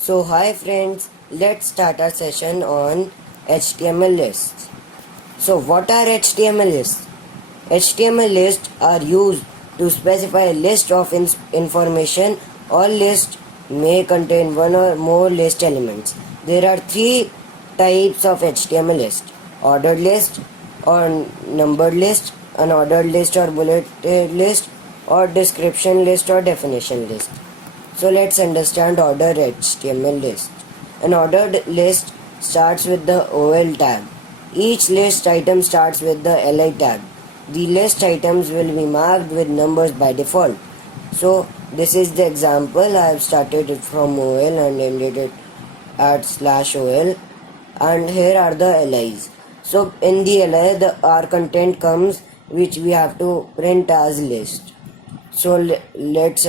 So hi friends, let's start our session on HTML lists. So what are HTML lists? HTML lists are used to specify a list of information. All lists may contain one or more list elements. There are three types of HTML list: ordered list or numbered list, unordered list or bulleted list, or description list or definition list. So let's understand ordered HTML list. An ordered list starts with the OL tag. Each list item starts with the LI tag. The list items will be marked with numbers by default. So this is the example. I have started it from OL and ended it at /OL, and here are the LIs. So in the LI our content comes which we have to print as list. So let's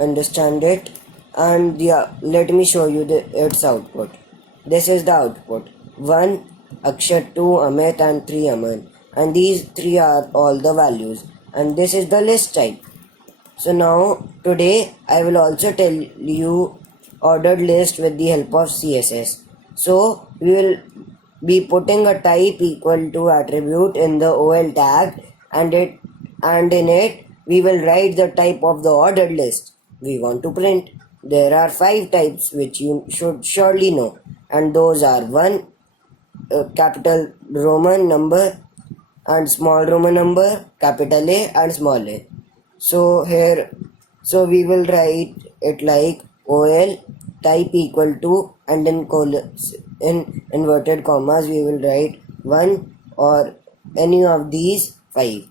understand it, and let me show you its output. This is the output: 1 Akshat, 2 Amit, and 3 Aman, and these three are all the values, and this is the list type. So now today I will also tell you ordered list with the help of CSS. So we will be putting a type equal to attribute in the OL tag, and in it we will write the type of the ordered list we want to print. There are 5 types which you should surely know, and those are: 1 capital Roman number and small Roman number, capital A and small a. So we will write it like OL type equal to, and in inverted commas we will write 1 or any of these 5.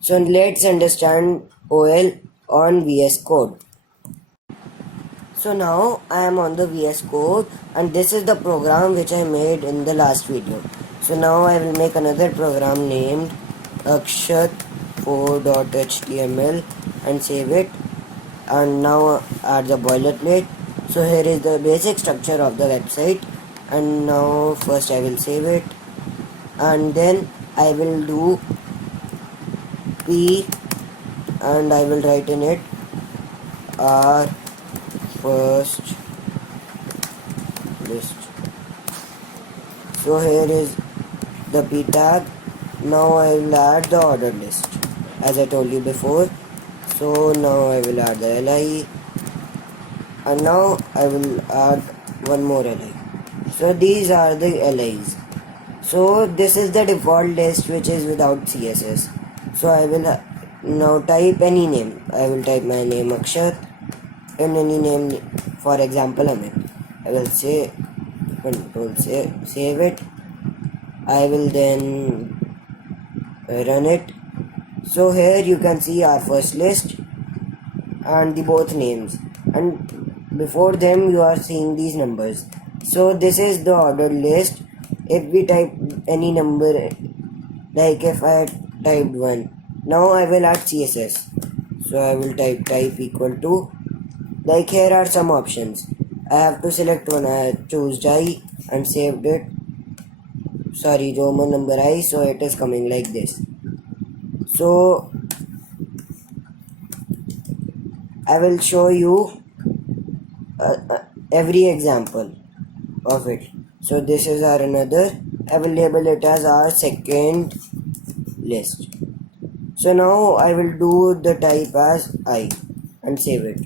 So let's understand OL on VS Code. So now I am on the VS Code, and this is the program which I made in the last video. So now I will make another program named Akshat4.html and save it, and now add the boilerplate. So here is the basic structure of the website, and now first I will save it, and then I will do P, and I will write in it our first list. So here is the P tag. Now I will add the ordered list as I told you before. So now I will add the LI, and now I will add one more LI. So these are the LIs. So this is the default list which is without CSS. So I will now type any name. I will type my name Akshat, and any name, for example Amit. I will say control save it. I will then run it. So here you can see our first list and the both names, and before them you are seeing these numbers. So this is the ordered list. If we type any number, like if I typed 1, now I will add CSS. So I will type equal to, like here are some options. I have to select one. I choose I and saved it. Sorry, Roman number I, so it is coming like this. So I will show you every example of it. So this is our another. I will label it as our second list. So now I will do the type as I and save it.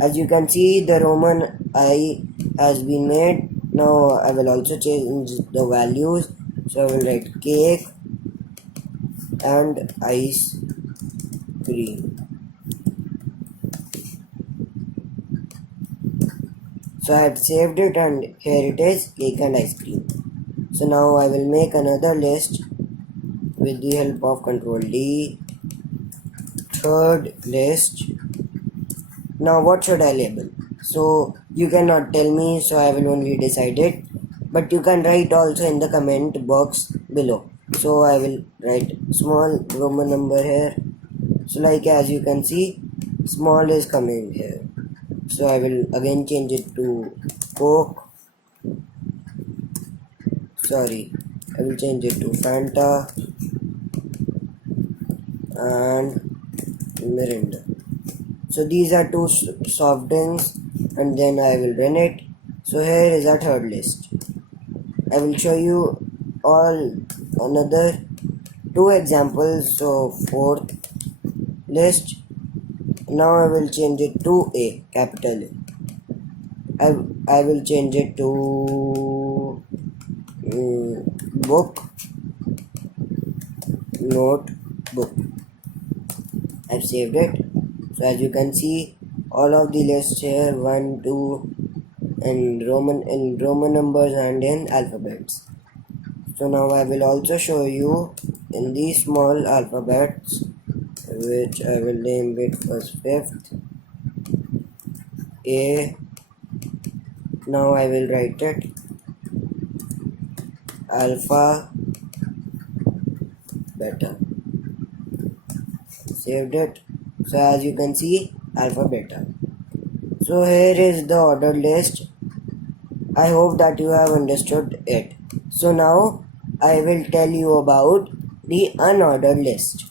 As you can see, the Roman I has been made. Now I will also change the values. So I will write cake and ice cream. So I had saved it, and here it is, cake and ice cream. So now I will make another list with the help of Control D. Third list. Now what should I label? So you cannot tell me, so I will only decide it, but you can write also in the comment box below. So I will write small Roman number here. So like as you can see, small is coming here. So I will again change it to Coke. Sorry, I will change it to Fanta and Mirinda. So these are two soft drinks, and then I will run it. So here is our third list. I will show you all another two examples. So fourth list. Now I will change it to A, capital A. I will change it to book, notebook. I've saved it. So as you can see, all of the lists here, 1, 2, in Roman numbers and in alphabets. So now I will also show you in these small alphabets, which I will name it first fifth A. Now I will write it alpha beta. Saved it. So as you can see, alpha beta. So here is the ordered list. I hope that you have understood it. So now I will tell you about the unordered list.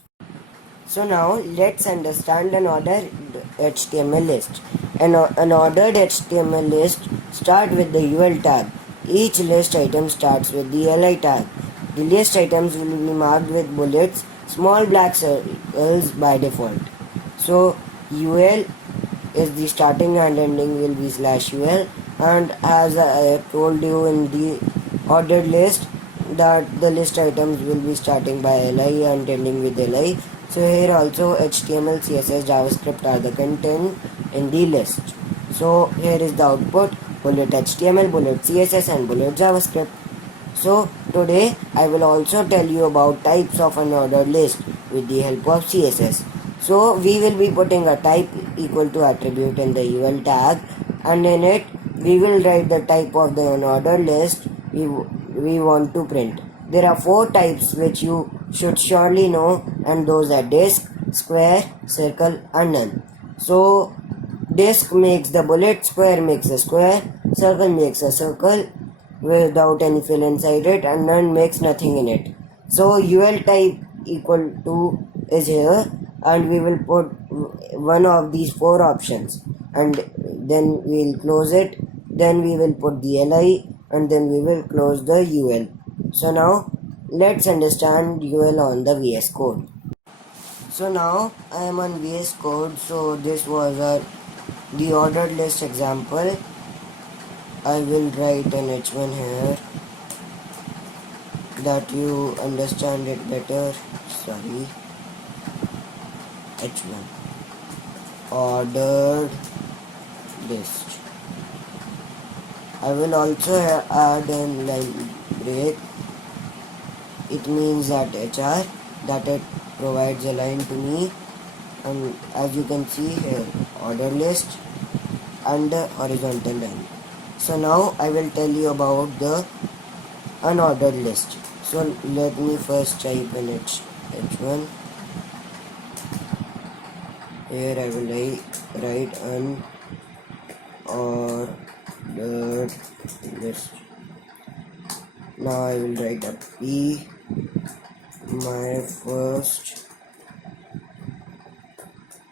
So now let's understand an ordered HTML list. An unordered HTML list starts with the UL tag. Each list item starts with the LI tag. The list items will be marked with bullets, small black circles by default. So UL is the starting and ending will be /UL, and as I have told you in the ordered list that the list items will be starting by LI and ending with LI. So here also HTML, CSS, JavaScript are the content in the list. So here is the output: bullet HTML, bullet CSS and bullet JavaScript. So today I will also tell you about types of an ordered list with the help of CSS. So we will be putting a type equal to attribute in the UL tag, and in it we will write the type of the unordered list we want to print. There are 4 types which you should surely know, and those are disk, square, circle and none. So disk makes the bullet, square makes a square, circle makes a circle without any fill inside it, and none makes nothing in it. So UL type equal to is here, and we will put one of these 4 options, and then we will close it, then we will put the LI, and then we will close the UL. So now let's understand UL on the VS Code. So now I am on VS Code. So this was the ordered list example. I will write an H1 here that you understand it better. Sorry, H1 ordered list. I will also add a line break. It means that HR that it provides a line to me, and as you can see here, order list and the horizontal line. So now I will tell you about the unordered list. So let me first type in H1. Here I will write unordered list. Now I will write a P, my first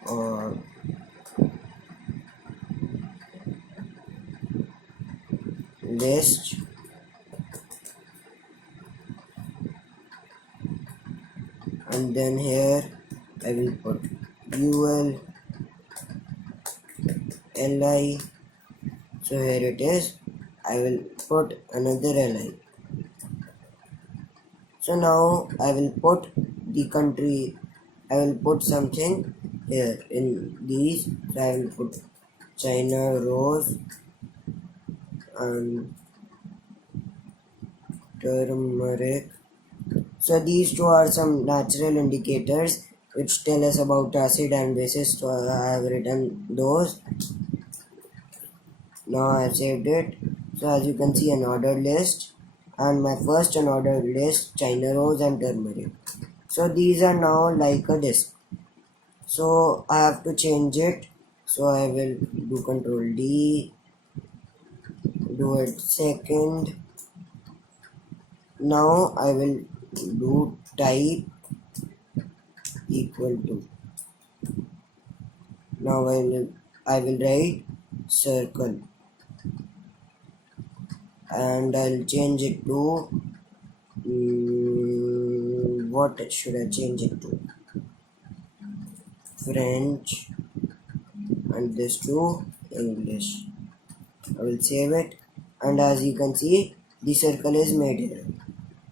or list, and then here I will put UL LI. So here it is. I will put another LI. So now I will put the country. I will put something here in these. So I will put China rose and turmeric. So these two are some natural indicators which tell us about acid and bases. So I have written those. Now I have saved it. So as you can see, an ordered list, and my first unordered list, China rose and turmeric. So these are now like a disk. So I have to change it. So I will do Control D, do it second. Now I will do type equal to. Now I will write circle, and I'll change it to what should I change it to? French, and this to English. I will save it, and as you can see, the circle is made here.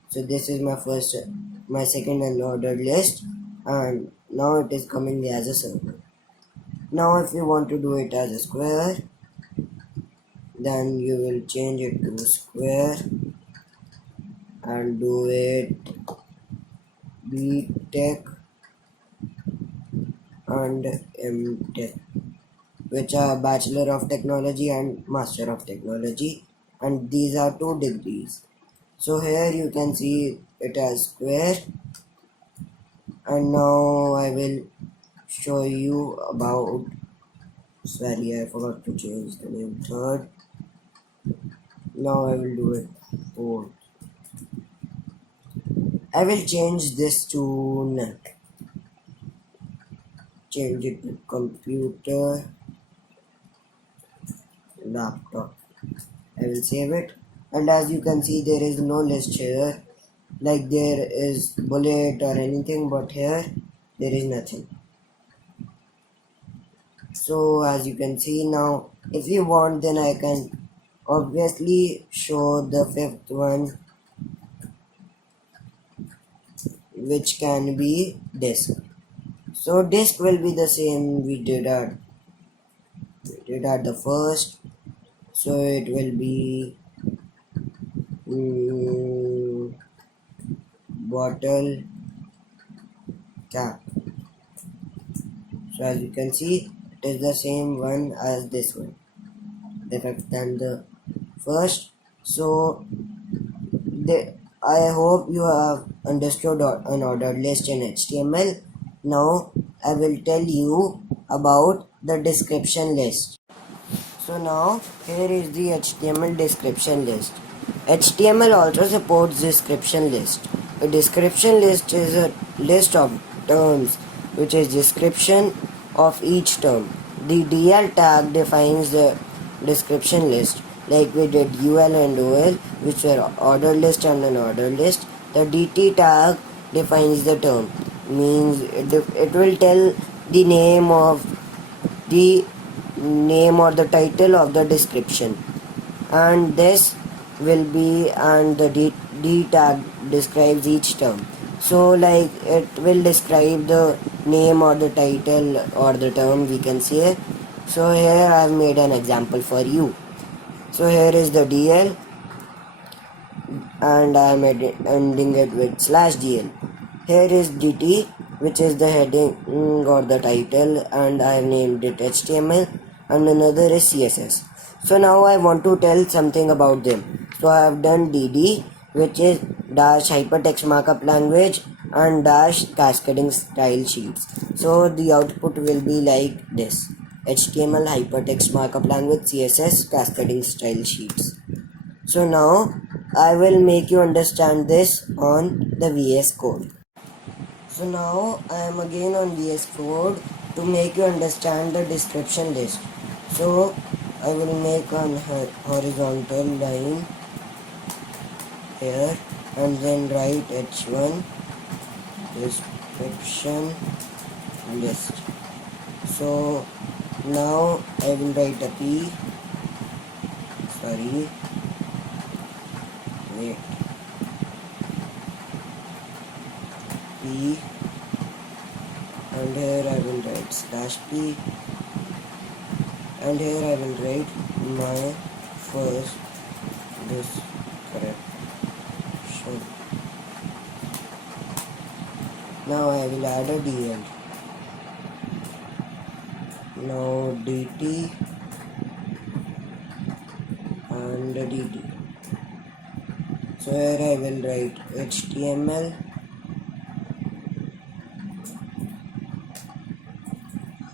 So this is my second unordered list, and now it is coming as a circle. Now if you want to do it as a square, then you will change it to square and do it B Tech and M Tech, which are Bachelor of Technology and Master of Technology, and these are 2 degrees. So here you can see it as square, and now I will show you about, sorry, I forgot to change the name, third. Now I will do it fourth. I will change this to net. Change it to computer, laptop. I will save it, and as you can see, there is no list here, like there is bullet or anything, but here there is nothing. So as you can see now, if you want, then I can obviously show the fifth one, which can be disk. So disk will be the same we did at the first. So it will be bottle cap. So as you can see, it is the same one as this one, the fifth and the first. So I hope you have understood an ordered list in HTML. Now I will tell you about the description list. So now here is the HTML description list. HTML also supports description list. A description list is a list of terms which is description of each term. The DL tag defines the description list, like we did UL and OL, which were ordered list and unordered list. The DT tag defines the term, means it will tell the name or the title of the description, and this will be, and the D tag describes each term. So like it will describe the name or the title or the term, we can say. So here I have made an example for you. So here is the DL, and I am ending it with /DL. Here is DT, which is the heading or the title, and I have named it HTML, and another is CSS. So now I want to tell something about them. So I have done DD, which is dash hypertext markup language and dash cascading style sheets. So the output will be like this: HTML hypertext markup language, CSS cascading style sheets. So now I will make you understand this on the VS Code. So now I am again on VS Code to make you understand the description list. So I will make an horizontal line here and then write H1 description list. So now I will write a P, P, and here I will write /P, and here I will write my first description. Now I will add a DL. Now DT and DT. So here I will write HTML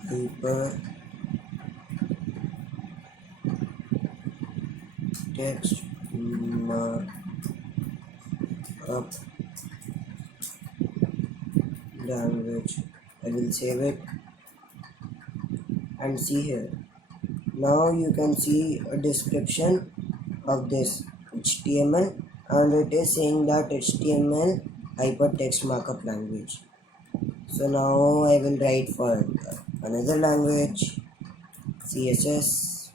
hyper text markup language. I will save it and see here. Now you can see a description of this HTML, and it is saying that HTML hypertext markup language. So now I will write for another language, CSS,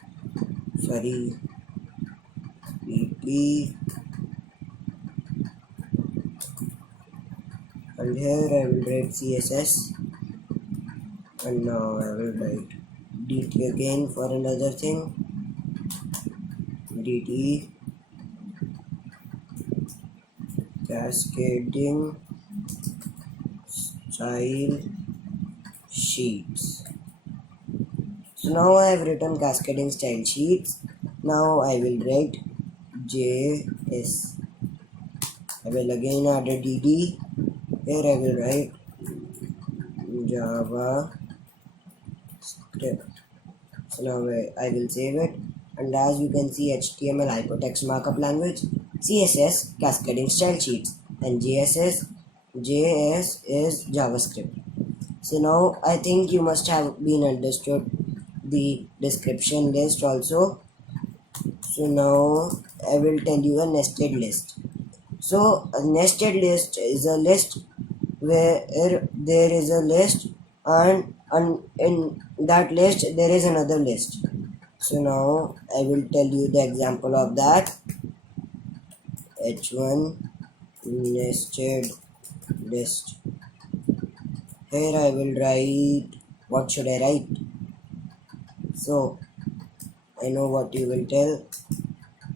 sorry, PP, and here I will write CSS, and now I will write DT again for another thing, DT cascading style sheets. So now I have written cascading style sheets. Now I will write JS. I will again add a DD. Here I will write Java script. So now I will save it. And as you can see, HTML hypertext markup language, CSS cascading style sheets, and JS is JavaScript. So now I think you must have been understood the description list also. So now I will tell you a nested list. So a nested list is a list where there is a list, and in that list there is another list. So now I will tell you the example of that. H1 nested list. Here I will write, what should I write? So I know what you will tell,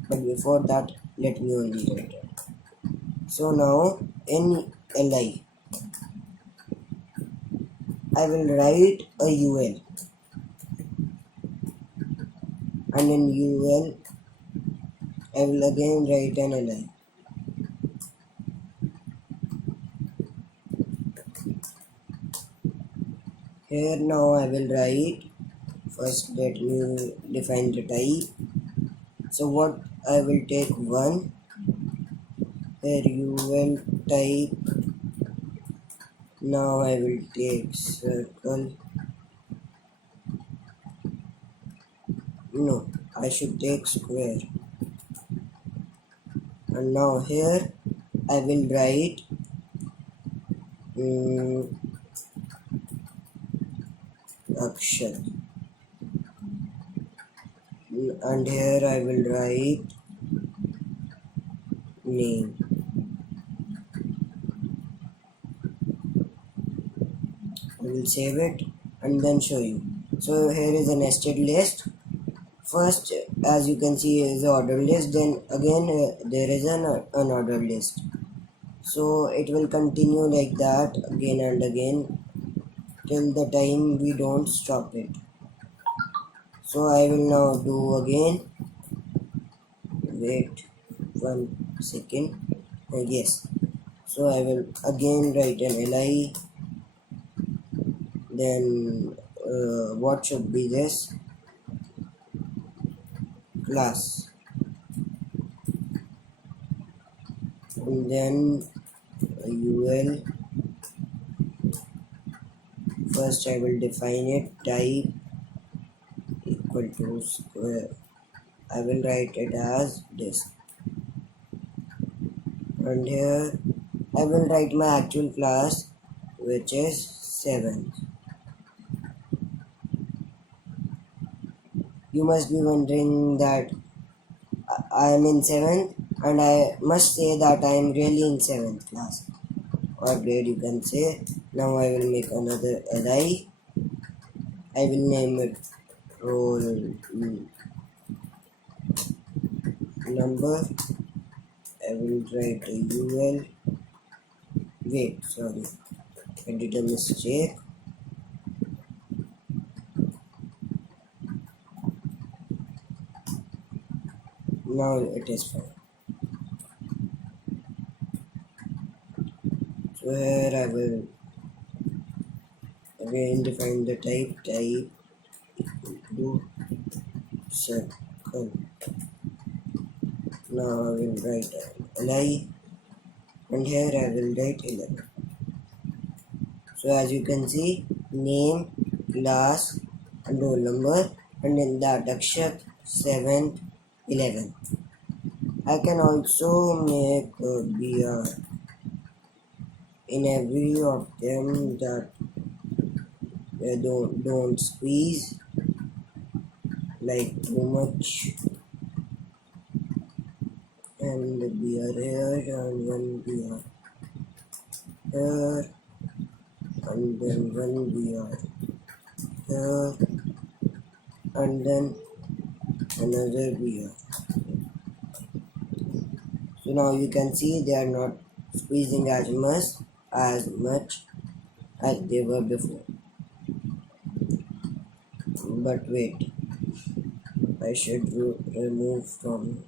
but before that let me only write it. So now in li I will write a ul, and in ul I will again write an li. Here now I will write, first let me define the type. So what I will take one, here you will type. Now I will take circle. No, I should take square. And now here I will write Akshut, and here I will write name. I will save it and then show you. So here is a nested list. First, as you can see, is the order list, then again there is an unordered list. So it will continue like that again and again till the time we don't stop it. So I will now do again. Wait 1 second. Yes. So I will again write an li. Then what should be this? Class. And then ul. First I will define it, type equal to square. I will write it as this. And here I will write my actual class, which is 7. You must be wondering that I am in 7th, and I must say that I am really in 7th class or grade, you can say. Now I will make another li. I will name it roll number. I will write a ul. Wait, sorry, I did a mistake. Now it is fine. So here I will again define the type equal to circle. Now I will write li, and here I will write 11. So as you can see, name, class, and roll number, and in that Akshut 7th 11. I can also make a beer in every of them that don't squeeze like too much, and the beer here and one beer here and then one beer here and then another beer. So now you can see they are not squeezing as much as they were before. But wait, I should remove from.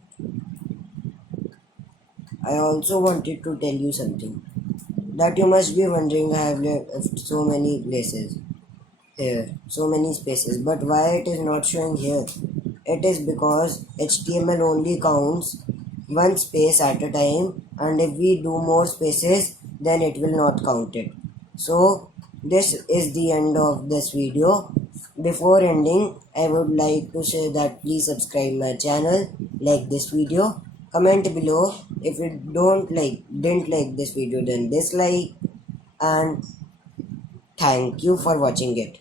I also wanted to tell you something that you must be wondering. I have left so many places here, so many spaces, but why it is not showing here? It is because HTML only counts one space at a time, and if we do more spaces, then it will not count it. So this is the end of this video. Before ending, I would like to say that please subscribe my channel, like this video, comment below if you didn't like this video, then dislike, and thank you for watching it.